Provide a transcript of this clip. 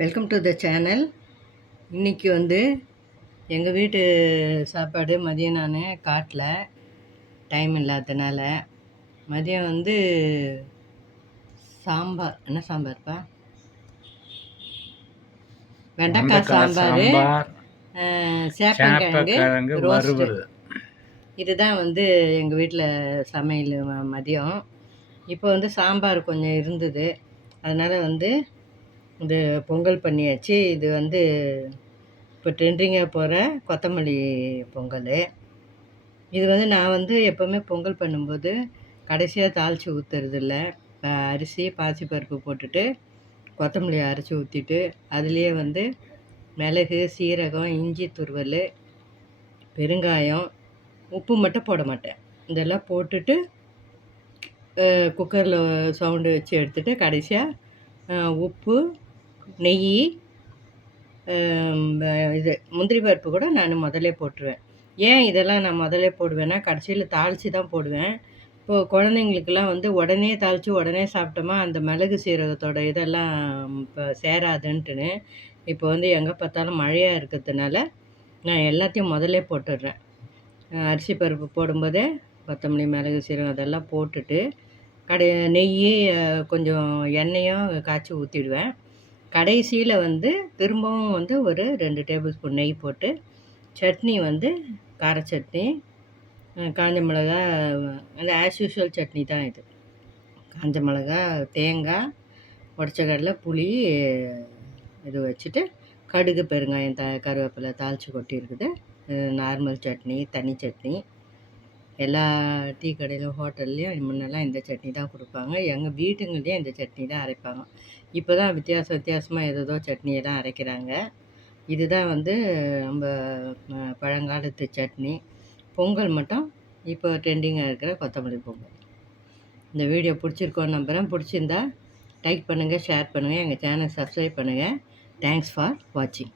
Welcome to the channel. இன்றைக்கி வந்து எங்கள் வீட்டு சாப்பாடு மதியம் நான் காட்டில் டைம் இல்லாததுனால மதியம் வந்து சாம்பார். என்ன சாம்பார்ப்பா? வெண்டைக்காய் சாம்பார், சேப்பங்கிழங்கு ரோஸ்ட்டு. இதுதான் வந்து எங்கள் வீட்டில் சமையல் மதியம். இப்போ வந்து சாம்பார் கொஞ்சம் இருந்தது, அதனால் வந்து இது பொங்கல் பண்ணியாச்சு. இது வந்து இப்போ ட்ரெண்டிங்காக போகிற கொத்தமல்லி பொங்கல். இது வந்து நான் வந்து எப்போவுமே பொங்கல் பண்ணும்போது கடைசியாக தாளித்து ஊற்றுறதில்ல. அரிசி பாசிப்பருப்பு போட்டுட்டு கொத்தமல்லி அரைச்சி ஊற்றிட்டு அதுலேயே வந்து மிளகு, சீரகம், இஞ்சி துருவல், பெருங்காயம், உப்பு மட்டும் போட மாட்டேன். இதெல்லாம் போட்டுட்டு குக்கரில் சவுண்டு வச்சு எடுத்துகிட்டு கடைசியாக உப்பு, நெய், இது முந்திரி பருப்பு கூட நான் முதல்லே போட்டுருவேன். ஏன் இதெல்லாம் நான் முதல்லே போடுவேன்னா, கடைசியில் தாளித்து தான் போடுவேன். இப்போது குழந்தைங்களுக்கெல்லாம் வந்து உடனே தாளித்து உடனே சாப்பிட்டோமா அந்த மிளகு சீரகத்தோட இதெல்லாம் இப்போ சேராதுன்ட்டுன்னு இப்போ வந்து எங்கே பார்த்தாலும் மழையாக இருக்கிறதுனால நான் எல்லாத்தையும் முதல்லே போட்டுடுறேன். அரிசி பருப்பு போடும்போதே கொத்தமல்லி, மிளகு, சீரகம் அதெல்லாம் போட்டுட்டு நெய், கொஞ்சம் எண்ணெயும் காய்ச்சி ஊற்றிடுவேன். கடைசியில் வந்து திரும்பவும் வந்து ஒரு 2 டேபிள் ஸ்பூன் நெய் போட்டு சட்னி வந்து கார சட்னி, காஞ்ச மிளகா, அந்த ஆஸ் யூஷுவல் சட்னி தான் இது. காஞ்ச மிளகா, தேங்காய், உடச்ச கடலை, புளி இது வச்சுட்டு கடுகு, பெருங்காயம், கருவேப்பிலை தாளித்து கொட்டியிருக்குது. நார்மல் சட்னி, தனி சட்னி. எல்லா டீ கடையிலும் ஹோட்டல்லையும் முன்னெல்லாம் இந்த சட்னி தான் கொடுப்பாங்க. எங்கள் வீட்டுங்கள்லேயும் இந்த சட்னி தான் அரைப்பாங்க. இப்போ தான் வித்தியாசமாக ஏதோ சட்னியெல்லாம் அரைக்கிறாங்க. இதுதான் வந்து நம்ம பழங்காலத்து சட்னி. பொங்கல் மட்டும் இப்போ ட்ரெண்டிங்காக இருக்கிற கொத்தமல்லி பொங்கல். இந்த வீடியோ பிடிச்சிருக்கோன்னு நம்புகிறேன். பிடிச்சிருந்தா லைக் பண்ணுங்கள், ஷேர் பண்ணுங்கள், எங்கள் சேனல் சப்ஸ்கிரைப் பண்ணுங்கள். தேங்க்ஸ் ஃபார் வாட்சிங்.